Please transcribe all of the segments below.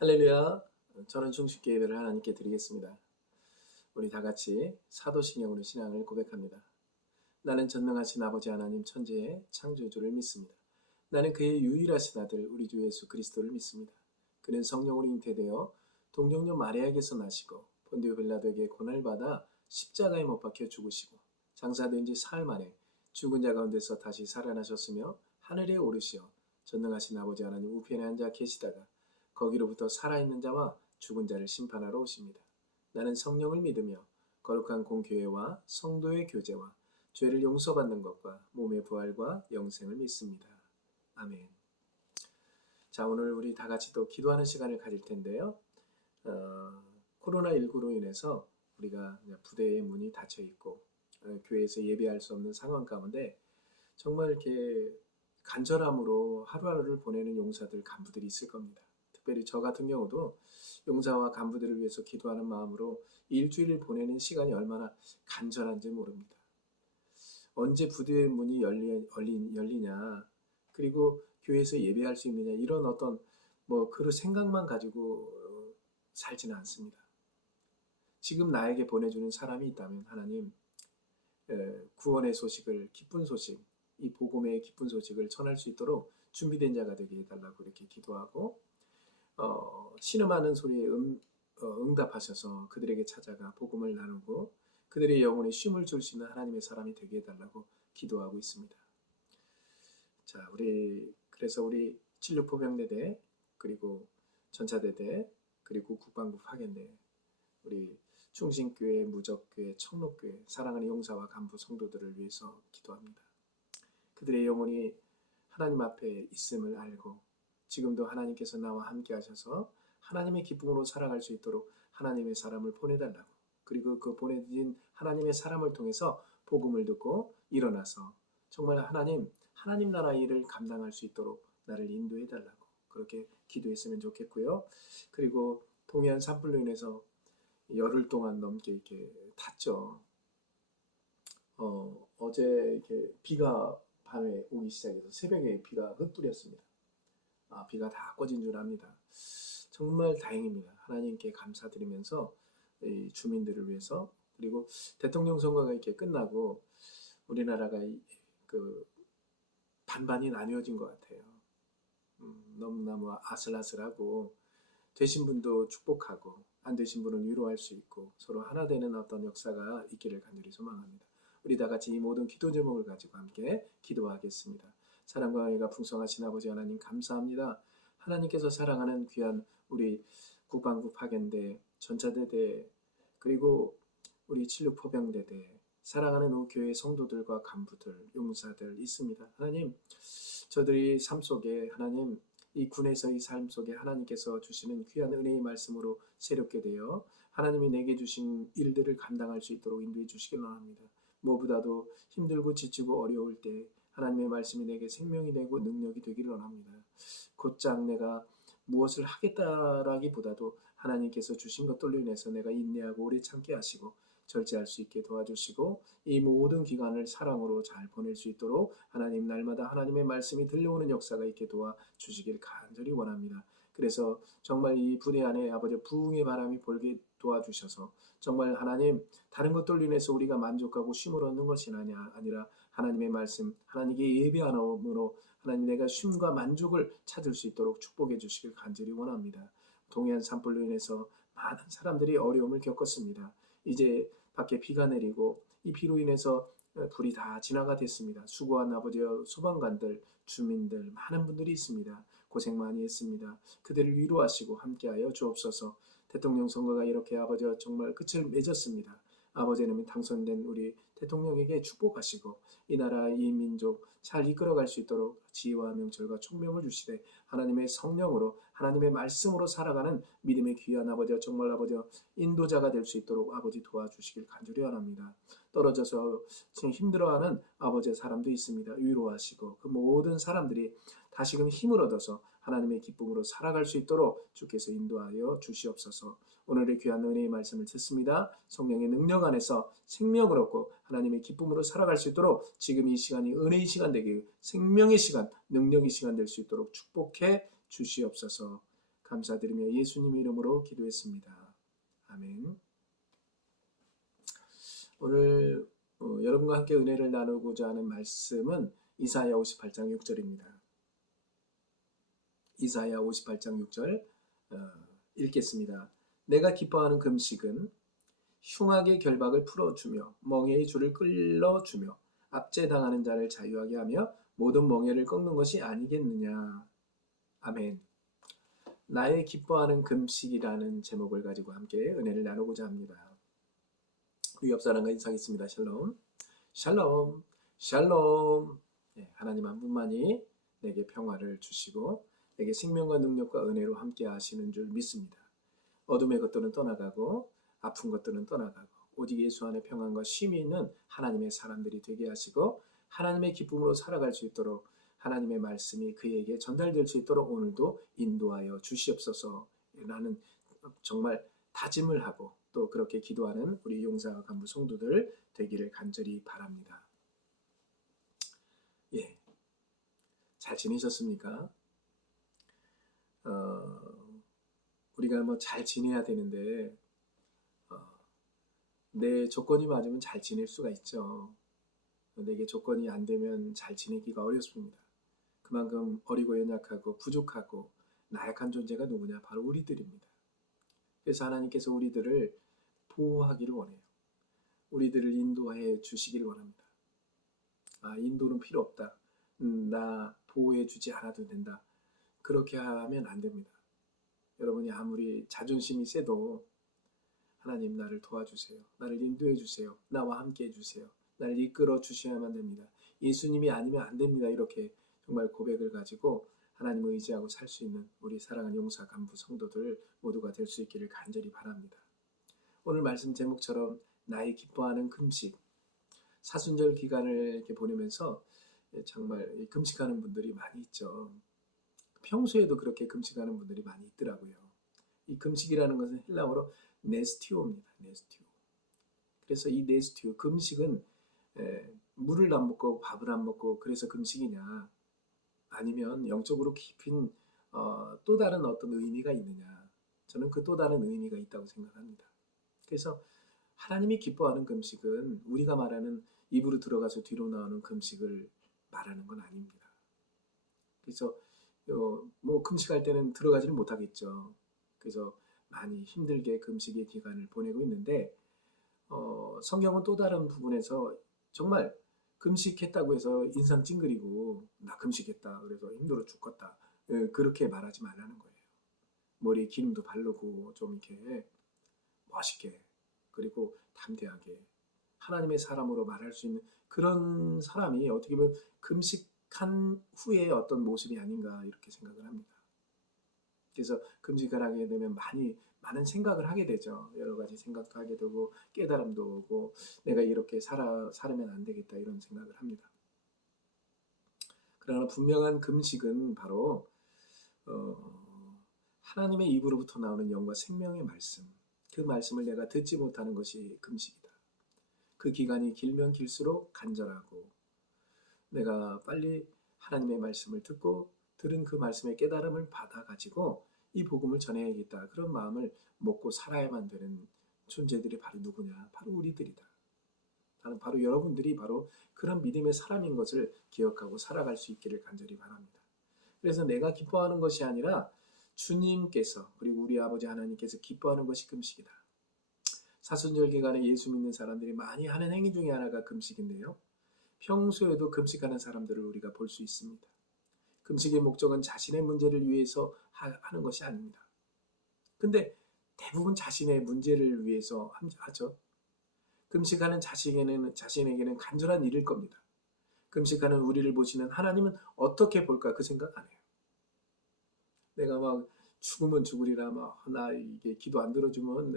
할렐루야. 저는 중식교 예배를 하나님께 드리겠습니다. 우리 다 같이 사도신경으로 신앙을 고백합니다. 나는 전능하신 아버지 하나님 천지의 창조주를 믿습니다. 나는 그의 유일하신 아들 우리 주 예수 그리스도를 믿습니다. 그는 성령으로 잉태되어 동정녀 마리아에게서 나시고 본디오 빌라도에게 고난을 받아 십자가에 못 박혀 죽으시고 장사된 지 사흘 만에 죽은 자 가운데서 다시 살아나셨으며 하늘에 오르시어 전능하신 아버지 하나님 우편에 앉아 계시다가 거기로부터 살아있는 자와 죽은 자를 심판하러 오십니다. 나는 성령을 믿으며 거룩한 공교회와 성도의 교제와 죄를 용서받는 것과 몸의 부활과 영생을 믿습니다. 아멘. 자, 오늘 우리 다 같이 또 기도하는 시간을 가질 텐데요. 코로나19로 인해서 우리가 부대의 문이 닫혀 있고 교회에서 예배할 수 없는 상황 가운데 정말 이렇게 간절함으로 하루하루를 보내는 용사들, 간부들이 있을 겁니다. 특별히 저 같은 경우도 용사와 간부들을 위해서 기도하는 마음으로 일주일을 보내는 시간이 얼마나 간절한지 모릅니다. 언제 부대의 문이 열리냐, 그리고 교회에서 예배할 수 있느냐, 이런 어떤 그런 생각만 가지고 살지는 않습니다. 지금 나에게 보내주는 사람이 있다면 하나님, 구원의 소식을, 기쁜 소식, 이 복음의 기쁜 소식을 전할 수 있도록 준비된 자가 되게 해달라고 이렇게 기도하고, 신음하는 소리에 응답하셔서 그들에게 찾아가 복음을 나누고 그들의 영혼에 쉼을 줄 수 있는 하나님의 사람이 되게 해달라고 기도하고 있습니다. 자, 그래서 우리 76포병대대, 그리고 전차대대, 그리고 국방부 파견대, 우리 충신교회, 무적교회, 청록교회, 사랑하는 용사와 간부 성도들을 위해서 기도합니다. 그들의 영혼이 하나님 앞에 있음을 알고 지금도 하나님께서 나와 함께 하셔서 하나님의 기쁨으로 살아갈 수 있도록 하나님의 사람을 보내달라고, 그리고 그 보내진 하나님의 사람을 통해서 복음을 듣고 일어나서 정말 하나님 나라 일을 감당할 수 있도록 나를 인도해달라고 그렇게 기도했으면 좋겠고요. 그리고 동해안 산불로 인해서 열흘 동안 넘게 이렇게 탔죠. 어제 이렇게 비가 밤에 오기 시작해서 새벽에 비가 흩뿌렸습니다. 비가 다 꺼진 줄 압니다. 정말 다행입니다. 하나님께 감사드리면서 이 주민들을 위해서, 그리고 대통령 선거가 이렇게 끝나고 우리나라가 그 반반이 나뉘어진 것 같아요. 너무너무 아슬아슬하고 되신 분도 축복하고 안 되신 분은 위로할 수 있고 서로 하나 되는 어떤 역사가 있기를 간절히 소망합니다. 우리 다 같이 이 모든 기도 제목을 가지고 함께 기도하겠습니다. 사랑과 은혜가 풍성하신 아버지 하나님 감사합니다. 하나님께서 사랑하는 귀한 우리 국방부 파견대, 전차대대, 그리고 우리 76포병대대, 사랑하는 우리 교회 성도들과 간부들, 용사들 있습니다. 하나님, 저들이 삶 속에 하나님, 이 군에서의 삶 속에 하나님께서 주시는 귀한 은혜의 말씀으로 새롭게 되어 하나님이 내게 주신 일들을 감당할 수 있도록 인도해 주시길 원합니다. 무엇보다도 힘들고 지치고 어려울 때 하나님의 말씀이 내게 생명이 되고 능력이 되기를 원합니다. 곧장 내가 무엇을 하겠다라기보다도 하나님께서 주신 것들로 인해서 내가 인내하고 오래 참게 하시고 절제할 수 있게 도와주시고 이 모든 기간을 사랑으로 잘 보낼 수 있도록 하나님 날마다 하나님의 말씀이 들려오는 역사가 있게 도와주시길 간절히 원합니다. 그래서 정말 이 부대 안에 아버지 부흥의 바람이 불게 도와주셔서 정말 하나님 다른 것들로 인해서 우리가 만족하고 쉼을 얻는 것이 아니라 하나님의 말씀, 하나님께 예배함으로 하나님 내가 쉼과 만족을 찾을 수 있도록 축복해 주시길 간절히 원합니다. 동해안 산불로 인해서 많은 사람들이 어려움을 겪었습니다. 이제 밖에 비가 내리고 이 비로 인해서 불이 다 진화가 됐습니다. 수고한 아버지와 소방관들, 주민들, 많은 분들이 있습니다. 고생 많이 했습니다. 그들을 위로하시고 함께하여 주옵소서. 대통령 선거가 이렇게 아버지와 정말 끝을 맺었습니다. 아버지는 당선된 우리 대통령에게 축복하시고 이 나라 이 민족 잘 이끌어갈 수 있도록 지혜와 명철과 총명을 주시되 하나님의 성령으로 하나님의 말씀으로 살아가는 믿음의 귀한 아버지와 정말 아버지와 인도자가 될 수 있도록 아버지 도와주시길 간절히 원합니다. 떨어져서 지금 힘들어하는 아버지의 사람도 있습니다. 위로하시고 그 모든 사람들이 다시금 힘을 얻어서 하나님의 기쁨으로 살아갈 수 있도록 주께서 인도하여 주시옵소서. 오늘의 귀한 은혜의 말씀을 듣습니다. 성령의 능력 안에서 생명을 얻고 하나님의 기쁨으로 살아갈 수 있도록 지금 이 시간이 은혜의 시간 되길, 생명의 시간, 능력의 시간 될 수 있도록 축복해 주시옵소서. 감사드리며 예수님 이름으로 기도했습니다. 아멘. 오늘 여러분과 함께 은혜를 나누고자 하는 말씀은 이사야 58장 6절입니다. 이사야 58장 6절 읽겠습니다. 내가 기뻐하는 금식은 흉악의 결박을 풀어주며 멍에의 줄을 끌어주며 압제당하는 자를 자유하게 하며 모든 멍에를 꺾는 것이 아니겠느냐. 아멘. 나의 기뻐하는 금식이라는 제목을 가지고 함께 은혜를 나누고자 합니다. 우리 옆 사람과 인사하겠습니다. 샬롬, 샬롬, 샬롬. 네, 하나님 한 분만이 내게 평화를 주시고 내게 생명과 능력과 은혜로 함께 하시는 줄 믿습니다. 어둠의 것들은 떠나가고 아픈 것들은 떠나가고 오직 예수 안에 평안과 쉼이 있는 하나님의 사람들이 되게 하시고 하나님의 기쁨으로 살아갈 수 있도록 하나님의 말씀이 그에게 전달될 수 있도록 오늘도 인도하여 주시옵소서. 라는 정말 다짐을 하고 또 그렇게 기도하는 우리 용사 간부 성도들 되기를 간절히 바랍니다. 예, 잘 지내셨습니까? 우리가 뭐 잘 지내야 되는데 내 조건이 맞으면 잘 지낼 수가 있죠. 내게 조건이 안 되면 잘 지내기가 어렵습니다. 그만큼 어리고 연약하고 부족하고 나약한 존재가 누구냐? 바로 우리들입니다. 그래서 하나님께서 우리들을 보호하기를 원해요. 우리들을 인도해 주시기를 원합니다. 인도는 필요 없다. 나 보호해 주지 않아도 된다. 그렇게 하면 안 됩니다. 여러분이 아무리 자존심이 세도 하나님 나를 도와주세요. 나를 인도해 주세요. 나와 함께 해주세요. 나를 이끌어 주셔야만 됩니다. 예수님이 아니면 안 됩니다. 이렇게 정말 고백을 가지고 하나님을 의지하고 살 수 있는 우리 사랑하는 용사 간부 성도들 모두가 될 수 있기를 간절히 바랍니다. 오늘 말씀 제목처럼 나의 기뻐하는 금식, 사순절 기간을 이렇게 보내면서 정말 금식하는 분들이 많이 있죠. 평소에도 그렇게 금식하는 분들이 많이 있더라고요. 이 금식이라는 것은 헬라어로 네스티오입니다. 네스티오. 그래서 이 네스티오, 금식은 물을 안 먹고 밥을 안 먹고 그래서 금식이냐, 아니면 영적으로 깊은 또 다른 어떤 의미가 있느냐. 저는 그 또 다른 의미가 있다고 생각합니다. 그래서 하나님이 기뻐하는 금식은 우리가 말하는 입으로 들어가서 뒤로 나오는 금식을 말하는 건 아닙니다. 그래서 뭐 금식할 때는 들어가지는 못하겠죠. 그래서 많이 힘들게 금식의 기간을 보내고 있는데 성경은 또 다른 부분에서 정말 금식했다고 해서 인상 찡그리고 나 금식했다 그래서 힘들어 죽겠다 그렇게 말하지 말라는 거예요. 머리에 기름도 바르고 좀 이렇게 멋있게 그리고 담대하게 하나님의 사람으로 말할 수 있는 그런 사람이 어떻게 보면 금식한 후의 어떤 모습이 아닌가 이렇게 생각을 합니다. 그래서 금식을 하게 되면 많은 생각을 하게 되죠. 여러 가지 생각도 하게 되고 깨달음도 오고 내가 이렇게 살으면 안 되겠다 이런 생각을 합니다. 그러나 분명한 금식은 바로 하나님의 입으로부터 나오는 영과 생명의 말씀, 그 말씀을 내가 듣지 못하는 것이 금식이다. 그 기간이 길면 길수록 간절하고 내가 빨리 하나님의 말씀을 듣고 들은 그 말씀의 깨달음을 받아가지고 이 복음을 전해야겠다. 그런 마음을 먹고 살아야만 되는 존재들이 바로 누구냐? 바로 우리들이다. 나는 바로 여러분들이 바로 그런 믿음의 사람인 것을 기억하고 살아갈 수 있기를 간절히 바랍니다. 그래서 내가 기뻐하는 것이 아니라 주님께서 그리고 우리 아버지 하나님께서 기뻐하는 것이 금식이다. 사순절 기간에 예수 믿는 사람들이 많이 하는 행위 중에 하나가 금식인데요. 평소에도 금식하는 사람들을 우리가 볼 수 있습니다. 금식의 목적은 자신의 문제를 위해서 하는 것이 아닙니다. 근데 대부분 자신의 문제를 위해서 하죠. 금식하는 자신에게는 간절한 일일 겁니다. 금식하는 우리를 보시는 하나님은 어떻게 볼까 그 생각 안 해요. 내가 막 죽으면 죽으리라 나 이게 기도 안 들어주면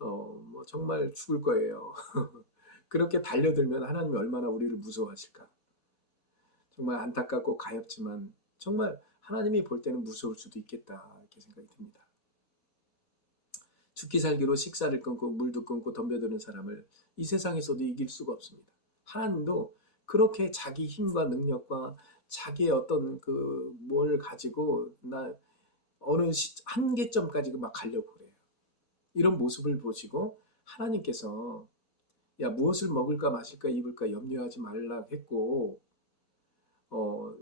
뭐 정말 죽을 거예요. 그렇게 달려들면 하나님이 얼마나 우리를 무서워하실까. 정말 안타깝고 가엾지만 정말 하나님이 볼 때는 무서울 수도 있겠다 이렇게 생각이 듭니다. 죽기 살기로 식사를 끊고 물도 끊고 덤벼드는 사람을 이 세상에서도 이길 수가 없습니다. 하나님도 그렇게 자기 힘과 능력과 자기의 어떤 뭘 가지고 어느 한계점까지 막 가려고 그래요. 이런 모습을 보시고 하나님께서 야, 무엇을 먹을까 마실까 입을까 염려하지 말라 했고, 어,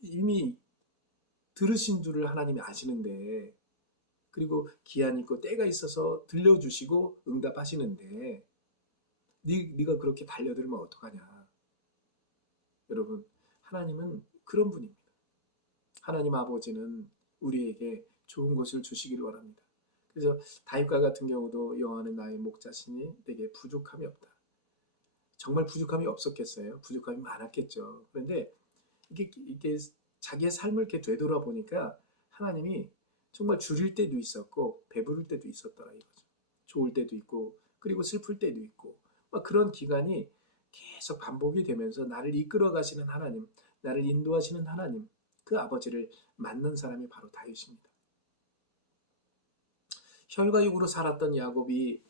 이미 들으신 줄을 하나님이 아시는데, 그리고 기한 있고 때가 있어서 들려주시고 응답하시는데, 네가 그렇게 달려들면 어떡하냐. 여러분, 하나님은 그런 분입니다. 하나님 아버지는 우리에게 좋은 것을 주시기를 원합니다. 그래서 다윗과 같은 경우도 여호와는 나의 목자시니 내게 부족함이 없다. 정말 부족함이 없었겠어요? 부족함이 많았겠죠. 그런데 이게 자기의 삶을 이렇게 되돌아보니까 하나님이 정말 줄일 때도 있었고 배부를 때도 있었더라 이거죠. 좋을 때도 있고 그리고 슬플 때도 있고 막 그런 기간이 계속 반복이 되면서 나를 이끌어 가시는 하나님, 나를 인도하시는 하나님, 그 아버지를 만난 사람이 바로 다윗입니다. 혈과 육으로 살았던 야곱이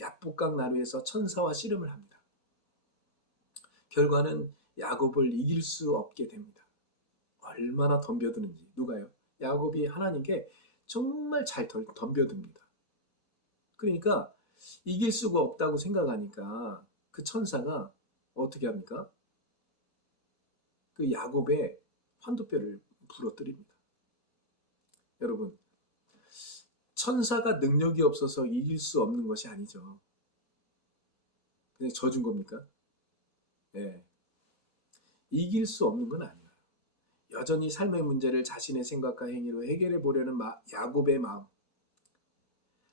야복강 나루에서 천사와 씨름을 합니다. 결과는 야곱을 이길 수 없게 됩니다. 얼마나 덤벼드는지. 누가요? 야곱이 하나님께 정말 잘 덤벼듭니다. 그러니까 이길 수가 없다고 생각하니까 그 천사가 어떻게 합니까? 그 야곱의 환도뼈를 부러뜨립니다. 여러분, 천사가 능력이 없어서 이길 수 없는 것이 아니죠. 그냥 져준 겁니까? 예. 이길 수 없는 건 아니에요. 여전히 삶의 문제를 자신의 생각과 행위로 해결해 보려는 야곱의 마음.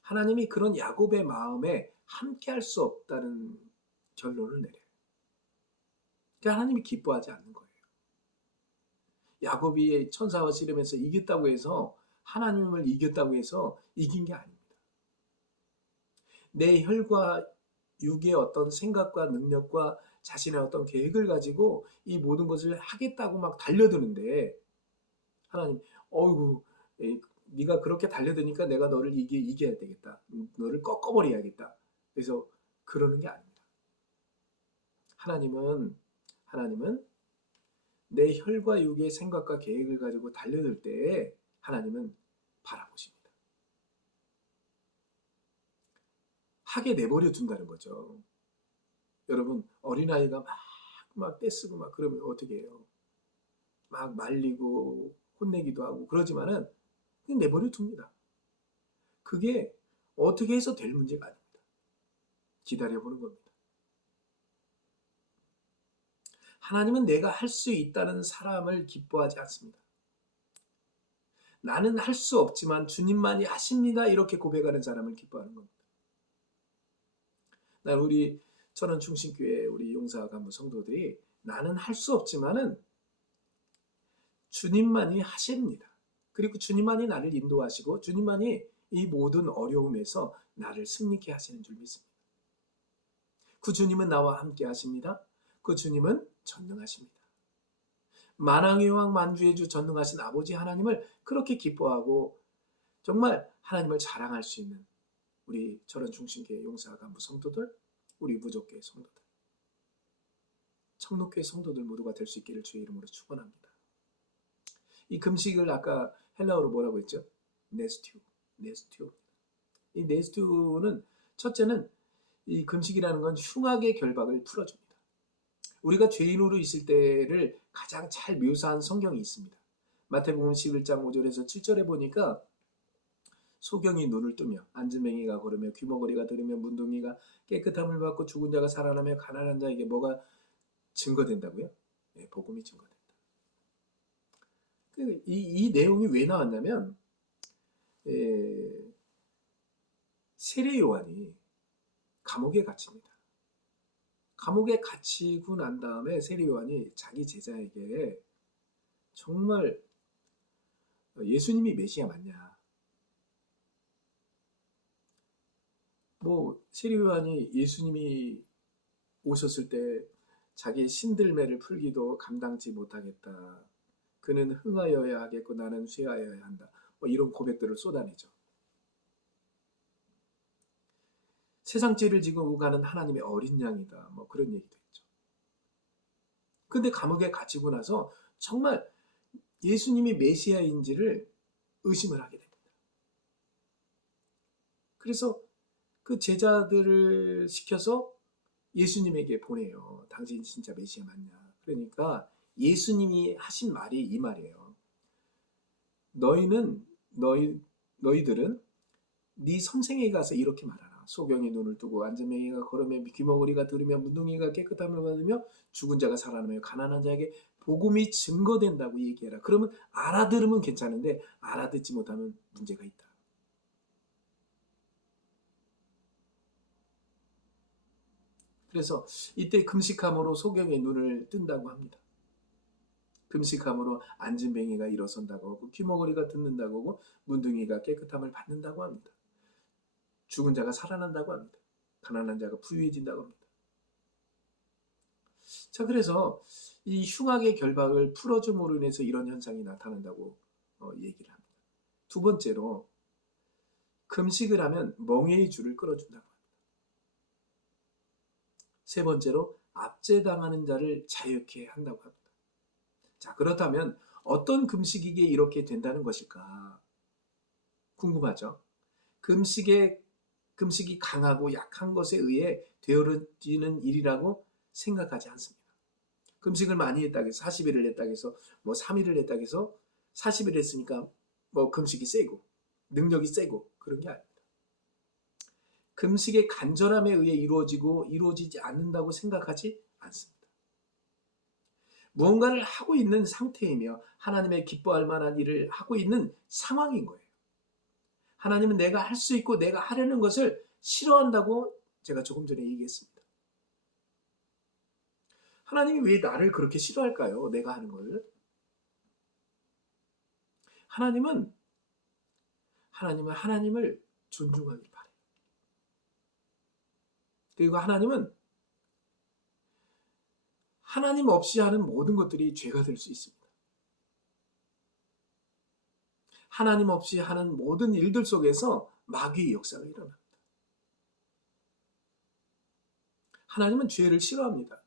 하나님이 그런 야곱의 마음에 함께 할 수 없다는 결론을 내려요. 그러니까 하나님이 기뻐하지 않는 거예요. 야곱이 천사와 씨름해서 이겼다고 해서 하나님을 이겼다고 해서 이긴 게 아닙니다. 내 혈과 육의 어떤 생각과 능력과 자신의 어떤 계획을 가지고 이 모든 것을 하겠다고 막 달려드는데 하나님, 어이구, 네가 그렇게 달려드니까 내가 너를 이겨야 되겠다. 너를 꺾어버려야겠다. 그래서 그러는 게 아닙니다. 하나님은 내 혈과 육의 생각과 계획을 가지고 달려들 때 하나님은 바라보십니다. 하게 내버려 둔다는 거죠. 여러분, 어린아이가 막 떼쓰고 막 그러면 어떻게 해요? 막 말리고 혼내기도 하고 그러지만은 그냥 내버려 둡니다. 그게 어떻게 해서 될 문제가 아닙니다. 기다려보는 겁니다. 하나님은 내가 할 수 있다는 사람을 기뻐하지 않습니다. 나는 할 수 없지만 주님만이 하십니다. 이렇게 고백하는 사람을 기뻐하는 겁니다. 난 우리 천원 충신교회 우리 용사 간부 성도들이 나는 할 수 없지만은 주님만이 하십니다. 그리고 주님만이 나를 인도하시고 주님만이 이 모든 어려움에서 나를 승리케 하시는 줄 믿습니다. 그 주님은 나와 함께 하십니다. 그 주님은 전능하십니다. 만왕의 왕 만주의 주 전능하신 아버지 하나님을 그렇게 기뻐하고 정말 하나님을 자랑할 수 있는 우리 저런 중심교회 용사 간부 성도들, 우리 무족교회 성도들, 청록교회 성도들 모두가 될 수 있기를 주의 이름으로 축원합니다. 이 금식을 아까 헬라어로 뭐라고 했죠? 네스튜. 이 네스튜는 첫째는 이 금식이라는 건 흉악의 결박을 풀어줍니다. 우리가 죄인으로 있을 때를 가장 잘 묘사한 성경이 있습니다. 마태복음 11장 5절에서 7절에 보니까 소경이 눈을 뜨며 앉은 맹이가 걸으며 귀머거리가 들으며 문둥이가 깨끗함을 받고 죽은 자가 살아나며 가난한 자에게 뭐가 증거된다고요? 네, 복음이 증거된다. 이 내용이 왜 나왔냐면 세례 요한이 감옥에 갇힙니다. 감옥에 갇히고 난 다음에 세례 요한이 자기 제자에게 정말 예수님이 메시아 맞냐? 뭐 세례 요한이 예수님이 오셨을 때 자기의 신들매를 풀기도 감당치 못하겠다. 그는 흥하여야 하겠고 나는 쇠하여야 한다. 뭐 이런 고백들을 쏟아내죠. 세상 죄를 지고 가는 하나님의 어린 양이다. 뭐 그런 얘기도 했죠. 근데 감옥에 갇히고 나서 정말 예수님이 메시아인지를 의심을 하게 됩니다. 그래서 그 제자들을 시켜서 예수님에게 보내요. 당신 진짜 메시아 맞냐? 그러니까 예수님이 하신 말이 이 말이에요. 너희들은 네 선생에게 가서 이렇게 말하라. 소경이 눈을 뜨고 안전뱅이가 걸으며 귀머거리가 들으며 문둥이가 깨끗함을 받으며 죽은 자가 살아나며 가난한 자에게 복음이 증거된다고 얘기해라. 그러면 알아들으면 괜찮은데 알아듣지 못하면 문제가 있다. 그래서 이때 금식함으로 소경의 눈을 뜬다고 합니다. 금식함으로 안진뱅이가 일어선다고 하고 귀머거리가 듣는다고 하고 문둥이가 깨끗함을 받는다고 합니다. 죽은 자가 살아난다고 합니다. 가난한 자가 부유해진다고 합니다. 자, 그래서 이 흉악의 결박을 풀어줌으로 인해서 이런 현상이 나타난다고 얘기를 합니다. 두 번째로 금식을 하면 멍에의 줄을 끌어준다고 합니다. 세 번째로 압제당하는 자를 자유케 한다고 합니다. 자, 그렇다면 어떤 금식이기에 이렇게 된다는 것일까? 궁금하죠? 금식이 강하고 약한 것에 의해 되어지는 일이라고 생각하지 않습니다. 금식을 많이 했다고 해서 40일을 했다고 해서 뭐 3일을 했다고 해서 40일 했으니까 뭐 금식이 세고 능력이 세고 그런 게 아닙니다. 금식의 간절함에 의해 이루어지지 않는다고 생각하지 않습니다. 무언가를 하고 있는 상태이며 하나님의 기뻐할 만한 일을 하고 있는 상황인 거예요. 하나님은 내가 할 수 있고 내가 하려는 것을 싫어한다고 제가 조금 전에 얘기했습니다. 하나님이 왜 나를 그렇게 싫어할까요? 내가 하는 걸. 하나님은 하나님을 존중하길 바래요. 그리고 하나님은 하나님 없이 하는 모든 것들이 죄가 될 수 있습니다. 하나님 없이 하는 모든 일들 속에서 마귀의 역사가 일어납니다. 하나님은 죄를 싫어합니다.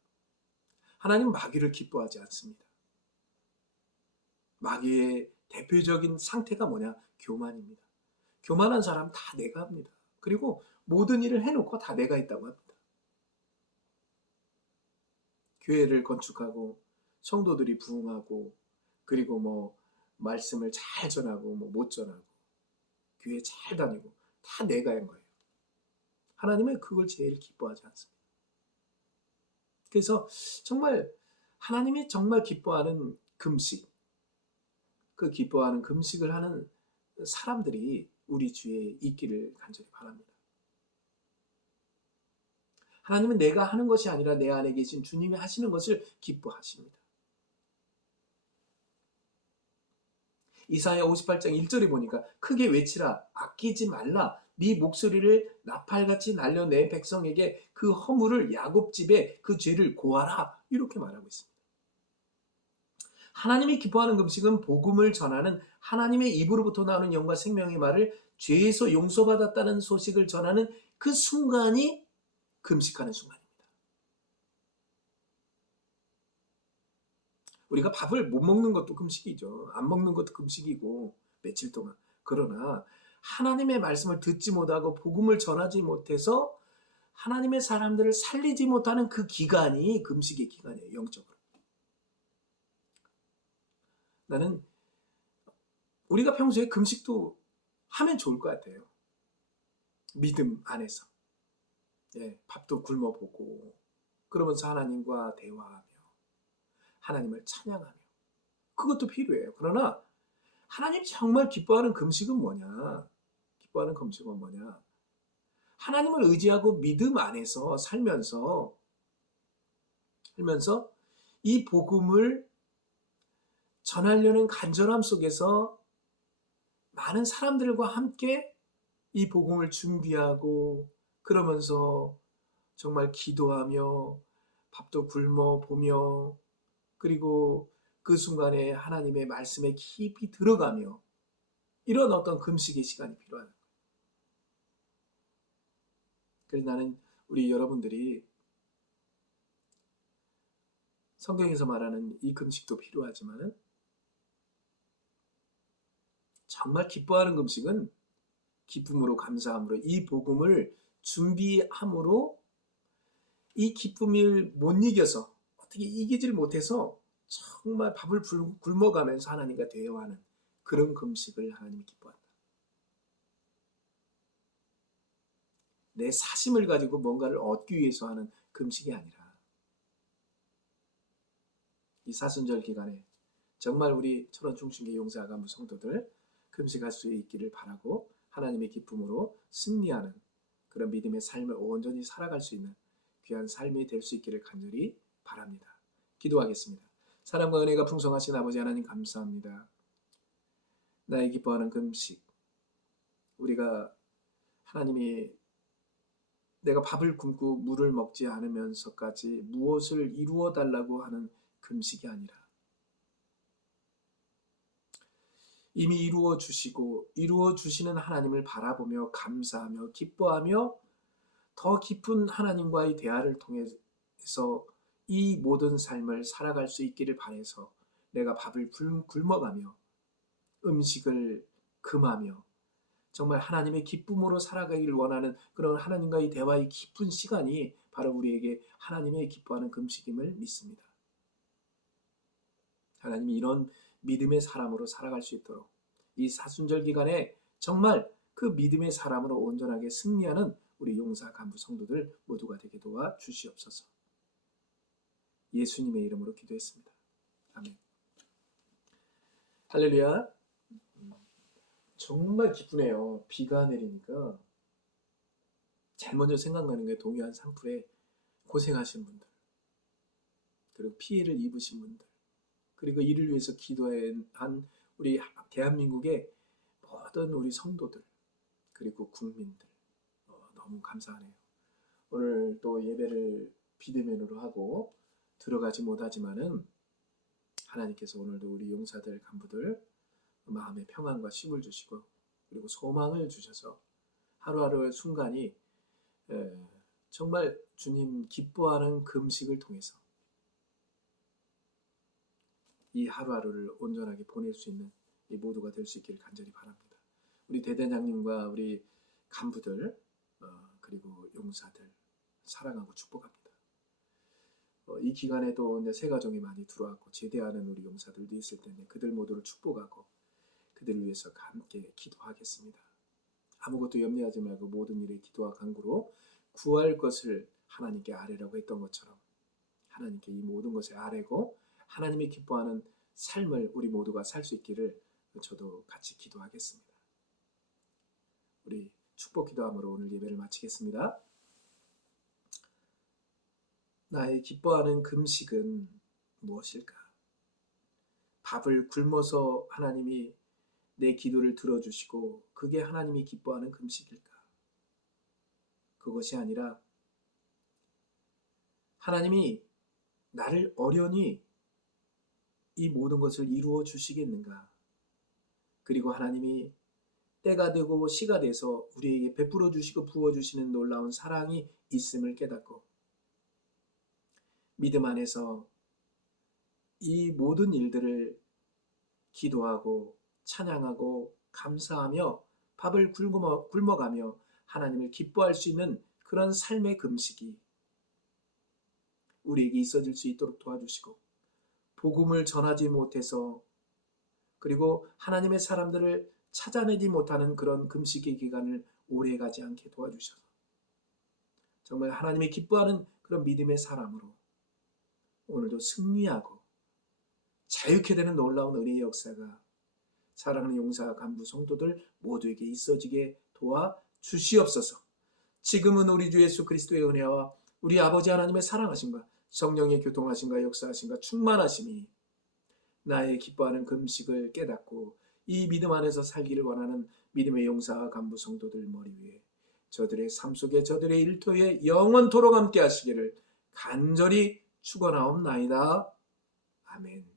하나님은 마귀를 기뻐하지 않습니다. 마귀의 대표적인 상태가 뭐냐? 교만입니다. 교만한 사람 다 내가 합니다. 그리고 모든 일을 해놓고 다 내가 있다고 합니다. 교회를 건축하고 성도들이 부흥하고 그리고 뭐 말씀을 잘 전하고 뭐 못 전하고 교회 잘 다니고 다 내가 한 거예요. 하나님은 그걸 제일 기뻐하지 않습니다. 그래서 정말 하나님이 정말 기뻐하는 금식, 그 기뻐하는 금식을 하는 사람들이 우리 주위에 있기를 간절히 바랍니다. 하나님은 내가 하는 것이 아니라 내 안에 계신 주님이 하시는 것을 기뻐하십니다. 이사야 58장 1절에 보니까 크게 외치라 아끼지 말라 네 목소리를 나팔같이 날려 내 백성에게 그 허물을 야곱 집에 그 죄를 고하라 이렇게 말하고 있습니다. 하나님이 기뻐하는 금식은 복음을 전하는 하나님의 입으로부터 나오는 영과 생명의 말을 죄에서 용서받았다는 소식을 전하는 그 순간이 금식하는 순간입니다. 우리가 밥을 못 먹는 것도 금식이죠. 안 먹는 것도 금식이고 며칠 동안. 그러나 하나님의 말씀을 듣지 못하고 복음을 전하지 못해서 하나님의 사람들을 살리지 못하는 그 기간이 금식의 기간이에요. 영적으로. 나는 우리가 평소에 금식도 하면 좋을 것 같아요. 믿음 안에서. 밥도 굶어보고 그러면서 하나님과 대화하며 하나님을 찬양하며 그것도 필요해요. 그러나 하나님 정말 기뻐하는 금식은 뭐냐? 기뻐하는 금식은 뭐냐? 하나님을 의지하고 믿음 안에서 살면서 이 복음을 전하려는 간절함 속에서 많은 사람들과 함께 이 복음을 준비하고 그러면서 정말 기도하며 밥도 굶어 보며 그리고 그 순간에 하나님의 말씀에 깊이 들어가며 이런 어떤 금식의 시간이 필요한 거예요. 그래서 나는 우리 여러분들이 성경에서 말하는 이 금식도 필요하지만 정말 기뻐하는 금식은 기쁨으로 감사함으로 이 복음을 준비함으로 이 기쁨을 못 이겨서 어떻게 이기질 못해서 정말 밥을 굶어가면서 하나님과 대화하는 그런 금식을 하나님이 기뻐한다. 내 사심을 가지고 뭔가를 얻기 위해서 하는 금식이 아니라 이 사순절 기간에 정말 우리 철원 중심교 용사 간부 성도들 금식할 수 있기를 바라고 하나님의 기쁨으로 승리하는 그런 믿음의 삶을 온전히 살아갈 수 있는 귀한 삶이 될 수 있기를 간절히 바랍니다. 기도하겠습니다. 사랑과 은혜가 풍성하신 아버지 하나님 감사합니다. 나의 기뻐하는 금식, 우리가 하나님이 내가 밥을 굶고 물을 먹지 않으면서까지 무엇을 이루어 달라고 하는 금식이 아니라 이미 이루어 주시고 이루어 주시는 하나님을 바라보며 감사하며 기뻐하며 더 깊은 하나님과의 대화를 통해서 이 모든 삶을 살아갈 수 있기를 바라서 내가 밥을 굶어가며 음식을 금하며 정말 하나님의 기쁨으로 살아가길 원하는 그런 하나님과의 대화의 깊은 시간이 바로 우리에게 하나님의 기뻐하는 금식임을 믿습니다. 하나님이 이런 믿음의 사람으로 살아갈 수 있도록 이 사순절 기간에 정말 그 믿음의 사람으로 온전하게 승리하는 우리 용사 간부 성도들 모두가 되게 도와 주시옵소서. 예수님의 이름으로 기도했습니다. 아멘. 할렐루야. 정말 기쁘네요. 비가 내리니까 제일 먼저 생각나는 게 동해안 산불에 고생하신 분들, 그리고 피해를 입으신 분들, 그리고 이를 위해서 기도한 우리 대한민국의 모든 우리 성도들, 그리고 국민들, 너무 감사하네요. 오늘 또 예배를 비대면으로 하고 들어가지 못하지만은 하나님께서 오늘도 우리 용사들 간부들 마음의 평안과 쉼을 주시고 그리고 소망을 주셔서 하루하루의 순간이 정말 주님 기뻐하는 금식을 통해서 이 하루하루를 온전하게 보낼 수 있는 이 모두가 될 수 있기를 간절히 바랍니다. 우리 대대장님과 우리 간부들 그리고 용사들 사랑하고 축복합니다. 이 기간에도 이제 새 가정이 많이 들어왔고 제대하는 우리 용사들도 있을 텐데 그들 모두를 축복하고 그들을 위해서 함께 기도하겠습니다. 아무것도 염려하지 말고 모든 일에 기도와 간구로 구할 것을 하나님께 아뢰라고 했던 것처럼 하나님께 이 모든 것을 아뢰고 하나님이 기뻐하는 삶을 우리 모두가 살 수 있기를 저도 같이 기도하겠습니다. 우리 축복 기도함으로 오늘 예배를 마치겠습니다. 나의 기뻐하는 금식은 무엇일까? 밥을 굶어서 하나님이 내 기도를 들어주시고 그게 하나님이 기뻐하는 금식일까? 그것이 아니라 하나님이 나를 어련히 이 모든 것을 이루어 주시겠는가? 그리고 하나님이 때가 되고 시가 돼서 우리에게 베풀어 주시고 부어 주시는 놀라운 사랑이 있음을 깨닫고 믿음 안에서 이 모든 일들을 기도하고 찬양하고 감사하며 밥을 굶어가며 하나님을 기뻐할 수 있는 그런 삶의 금식이 우리에게 있어질 수 있도록 도와주시고 복음을 전하지 못해서 그리고 하나님의 사람들을 찾아내지 못하는 그런 금식의 기간을 오래가지 않게 도와주셔서 정말 하나님이 기뻐하는 그런 믿음의 사람으로 오늘도 승리하고 자유케 되는 놀라운 은혜의 역사가 사랑하는 용사 간부 성도들 모두에게 있어지게 도와주시옵소서. 지금은 우리 주 예수 그리스도의 은혜와 우리 아버지 하나님의 사랑하심과 성령의 교통하심과 역사하심과 충만하심이 나의 기뻐하는 금식을 깨닫고 이 믿음 안에서 살기를 원하는 믿음의 용사 간부 성도들 머리 위에 저들의 삶 속에 저들의 일터에 영원토록 함께 하시기를 간절히 축원하옵나이다. 아멘.